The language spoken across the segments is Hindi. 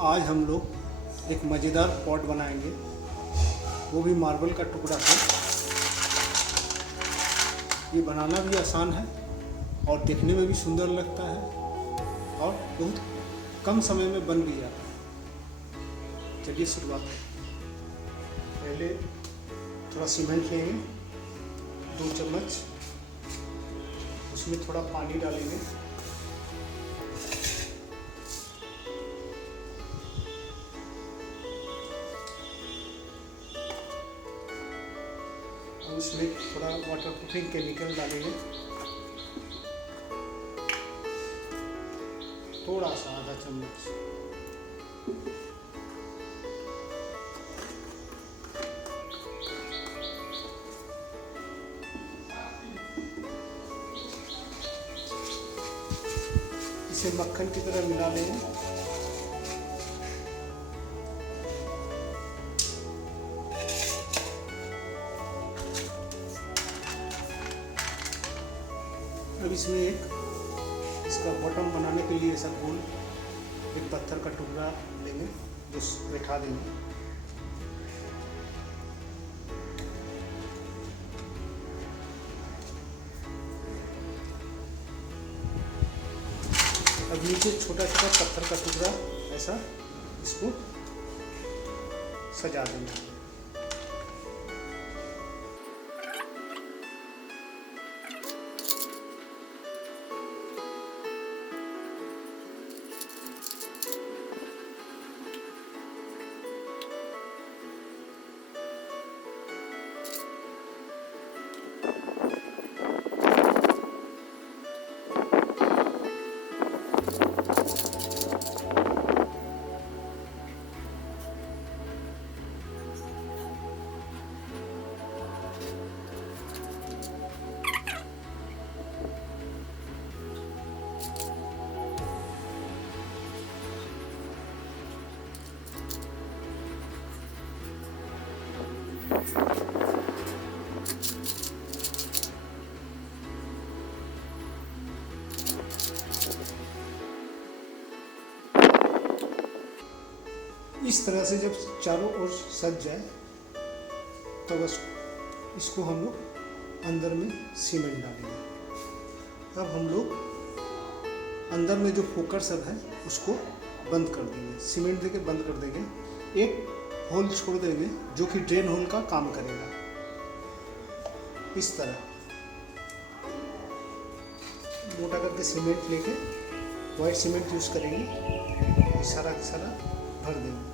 आज हम लोग एक मज़ेदार पॉट बनाएंगे, वो भी मार्बल का टुकड़ा से। ये बनाना भी आसान है और देखने में भी सुंदर लगता है और बहुत कम समय में बन भी जाता है। चलिए शुरुआत करें। पहले थोड़ा सीमेंट लेंगे, 2 चम्मच, उसमें थोड़ा पानी डालेंगे। उसमें थोड़ा वाटर प्रूफिंग केमिकल डालेंगे, थोड़ा सा आधा चम्मच। इसे मक्खन की तरह मिला लेंगे। अब इसमें इसका बॉटम बनाने के लिए ऐसा गोल एक पत्थर का टुकड़ा लेंगे, जो बैठा देंगे। अब नीचे छोटा छोटा पत्थर का टुकड़ा ऐसा इसको सजा देंगे। इस तरह से जब चारों ओर सज जाए तो बस इसको हम लोग अंदर में सीमेंट डालेंगे। अब हम लोग अंदर में जो फोकर सब है उसको बंद कर देंगे, सीमेंट देके बंद कर देंगे। एक होल छोड़ देंगे जो कि ड्रेन होल का काम करेगा। इस तरह मोटा करके सीमेंट लेके वाइट सीमेंट यूज़ करेंगे, सारा भर देंगे।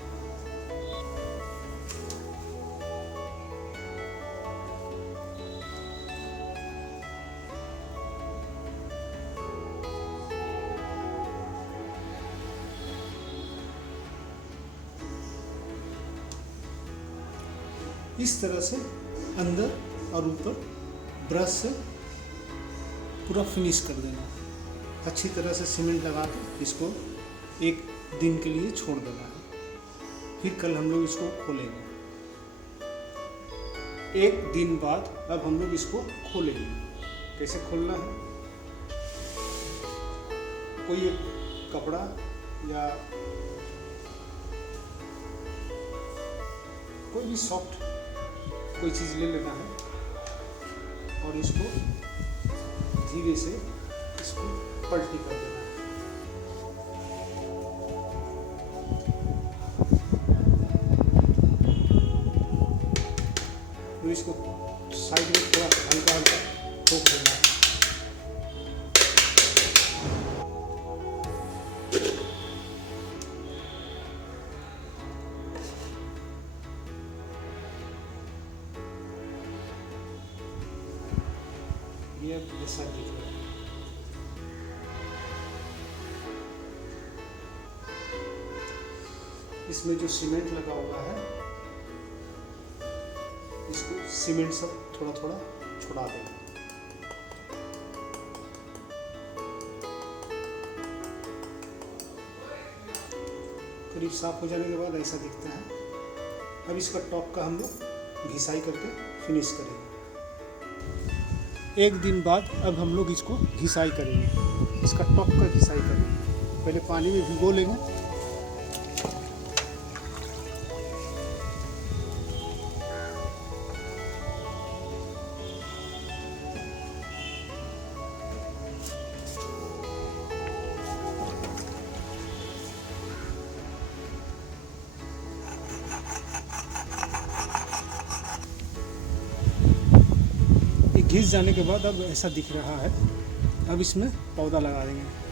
इस तरह से अंदर और ऊपर ब्रश से पूरा फिनिश कर देना। अच्छी तरह से सीमेंट लगा के इसको एक दिन के लिए छोड़ देना है। फिर कल हम लोग इसको खोलेंगे। एक दिन बाद अब हम लोग इसको खोलेंगे। कैसे खोलना है, कोई एक कपड़ा या कोई भी सॉफ्ट कोई चीज़ ले लेना है और इसको धीरे से इसको पलटी कर देना है। तो इसको साइड में थोड़ा हल्का ठोक देना है। ये जैसा दिख रहा है। इसमें जो सीमेंट लगा हुआ है इसको सीमेंट सब थोड़ा थोड़ा छुड़ा देंगे। करीब साफ हो जाने के बाद ऐसा दिखता है। अब इसका टॉप का हम लोग घिसाई करके फिनिश करेंगे। एक दिन बाद अब हम लोग इसको घिसाई करेंगे, इसका टॉप का घिसाई करेंगे। पहले पानी में भिगो लेंगे, घिस जाने के बाद अब ऐसा दिख रहा है। अब इसमें पौधा लगा देंगे।